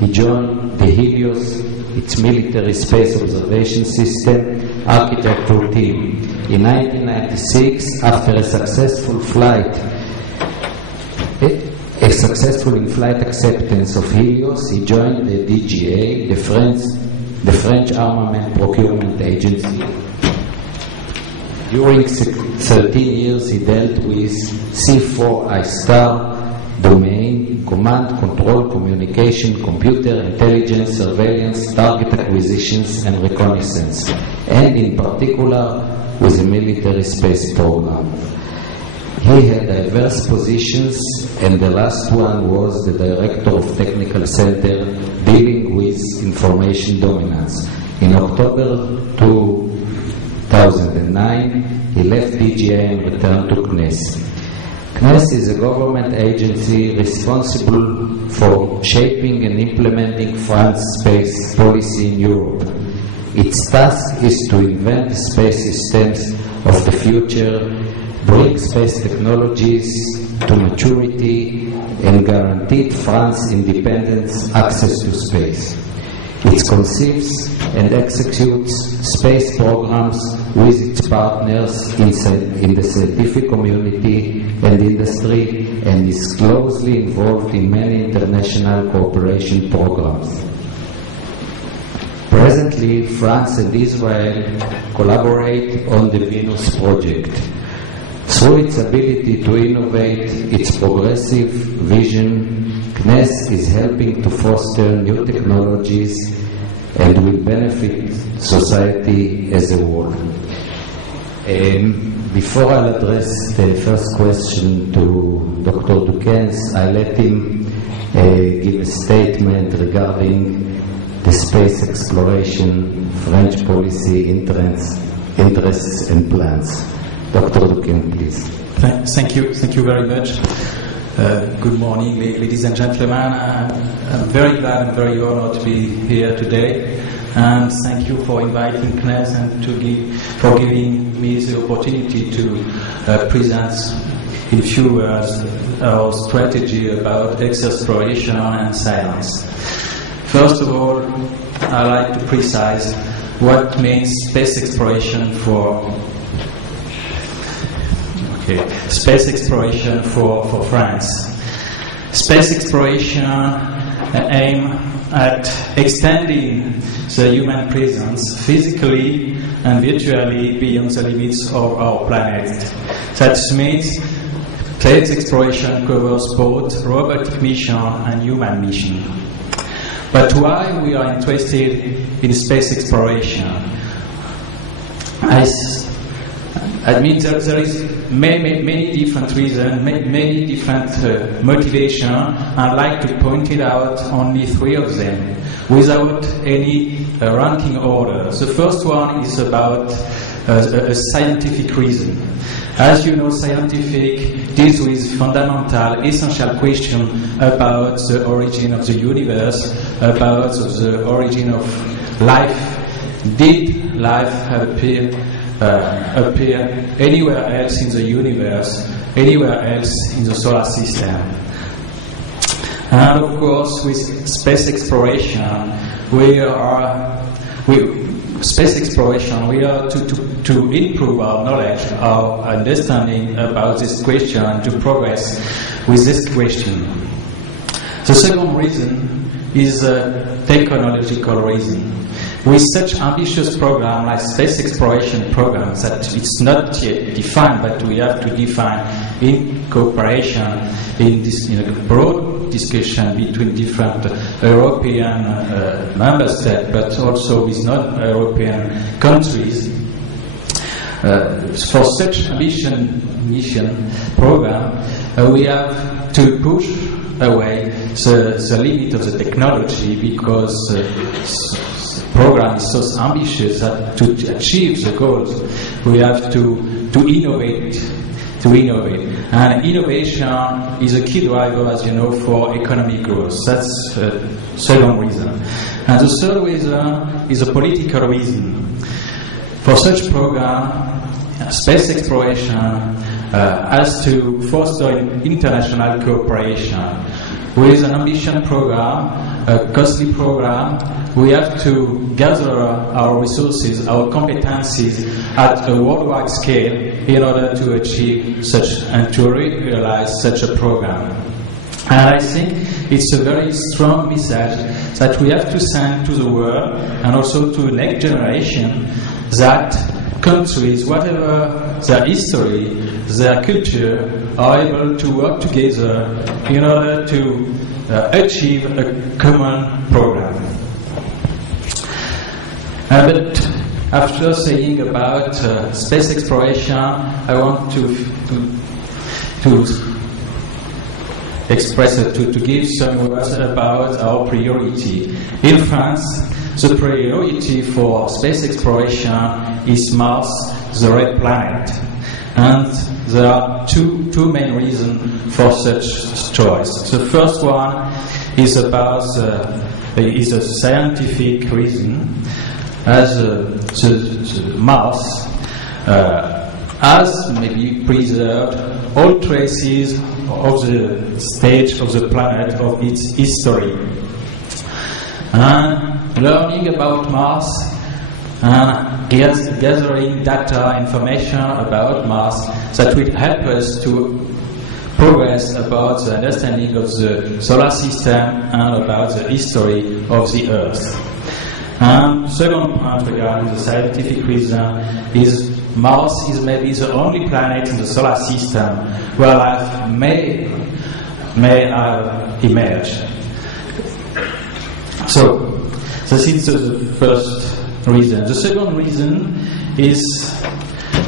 He joined the Helios, its military space observation system architecture team. In 1996, after a successful in-flight acceptance of Helios, he joined the DGA, the French Armament Procurement Agency. During 13 years, he dealt with C4I Star domain, command, control, communication, computer, intelligence, surveillance, target acquisitions, and reconnaissance, and in particular with the military space program. He had diverse positions, and the last one was the Director of Technical Center dealing with information dominance. In October 2009, he left DGA and returned to CNES. CNES is a government agency responsible for shaping and implementing France's space policy in Europe. Its task is to invent space systems of the future, bring space technologies to maturity, and guarantee France's independence access to space. It conceives and executes space programs with its partners in the scientific community and industry, and is closely involved in many international cooperation programs. Presently, France and Israel collaborate on the Venus project. Through its ability to innovate its progressive vision, CNES is helping to foster new technologies and will benefit society as a whole. Before I'll address the first question to Dr. Duquesne, I let him give a statement regarding the space exploration, French policy, interests and plans. Dr. Duquesne, please. Thank you very much. Good morning, ladies and gentlemen. I'm very glad and very honored to be here today. And thank you for inviting CNES and for giving me the opportunity to present in few words our strategy about exploration and science. First of all, I'd like to precise what means space exploration for France. Space exploration aim at extending the human presence physically and virtually beyond the limits of our planet. That means space exploration covers both robotic mission and human mission. But why we are interested in space exploration? I mean, there is many different reasons, many different motivations. I'd like to point it out only three of them, without any ranking order. The first one is about a scientific reason. As you know, scientific deals with fundamental, essential questions about the origin of the universe, about the origin of life. Did life appear anywhere else in the universe, anywhere else in the solar system? And of course, with space exploration, we are to improve our knowledge, our understanding about this question, and to progress with this question. The second reason is a technological reason. With such ambitious programs like space exploration programs that it's not yet defined, but we have to define in cooperation, in this broad discussion between different European member states, but also with non-European countries. For such mission program, we have to push away the limit of the technology, because the program is so ambitious that to achieve the goals, we have to innovate. And innovation is a key driver, as you know, for economic growth. That's the second reason. And the third reason is a political reason. For such program, space exploration has to foster international cooperation. with an ambition program, a costly program. We have to gather our resources, our competencies at a worldwide scale in order to achieve such and to realize such a program. And I think it's a very strong message that we have to send to the world and also to the next generation, that countries, whatever their history, their culture, are able to work together in order to achieve a common program. But after saying about space exploration, I want to express to give some words about our priority. In France, the priority for space exploration is Mars, the red planet. And there are two main reasons for such choice. The first one is about is a scientific reason, as the Mars has maybe preserved all traces of the stage of the planet, of its history. And learning about Mars and gathering data, information about Mars, that will help us to progress about the understanding of the solar system and about the history of the Earth. And second point regarding the scientific reason is Mars is maybe the only planet in the solar system where life may have emerged. So this is the first reason. The second reason is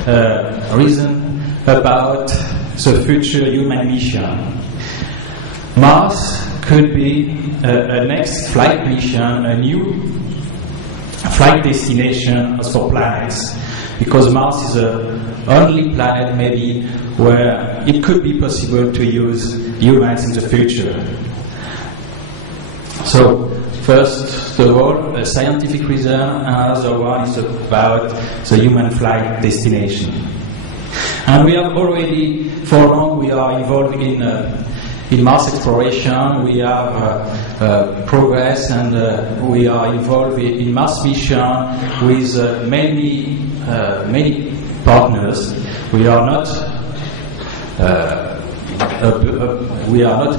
a reason about the future human mission. Mars could be a next flight mission, a new flight destination for planets, because Mars is the only planet maybe where it could be possible to use humans in the future. So, first of all, a scientific reason, and another one is about the human flight destination. And we have already, for long, we are involved in Mars exploration. We have progress, and we are involved in Mars mission with many partners. We are not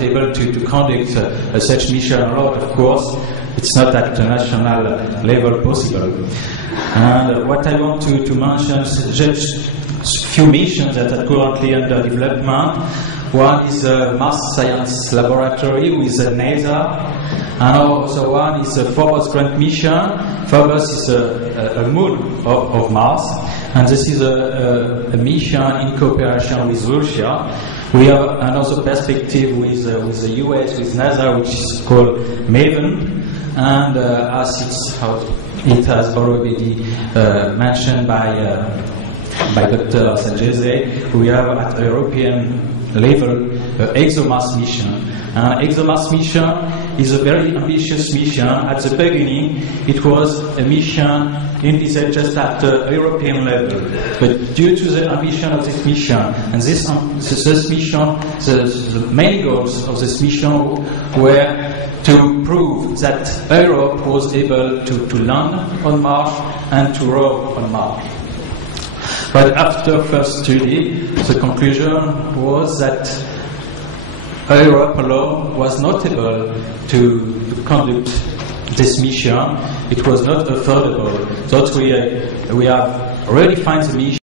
able to conduct such mission alone, of course. It's not at the national level possible. And what I want to mention is just a few missions that are currently under development. One is a Mars Science Laboratory with NASA, and also one is a Phobos Grant mission. Phobos is a moon of Mars, and this is a mission in cooperation with Russia. We have another perspective with the US, with NASA, which is called MAVEN, and as it has already mentioned by Dr. Sanjay, we have at European level ExoMars mission. And ExoMars mission is a very ambitious mission. At the beginning, it was a mission envisaged just at the European level. But due to the ambition of this mission, and this mission, the main goals of this mission were to prove that Europe was able to land on Mars and to rover on Mars. But after first study, the conclusion was that Europe alone was not able to conduct this mission. It was not affordable. So we have already found the mission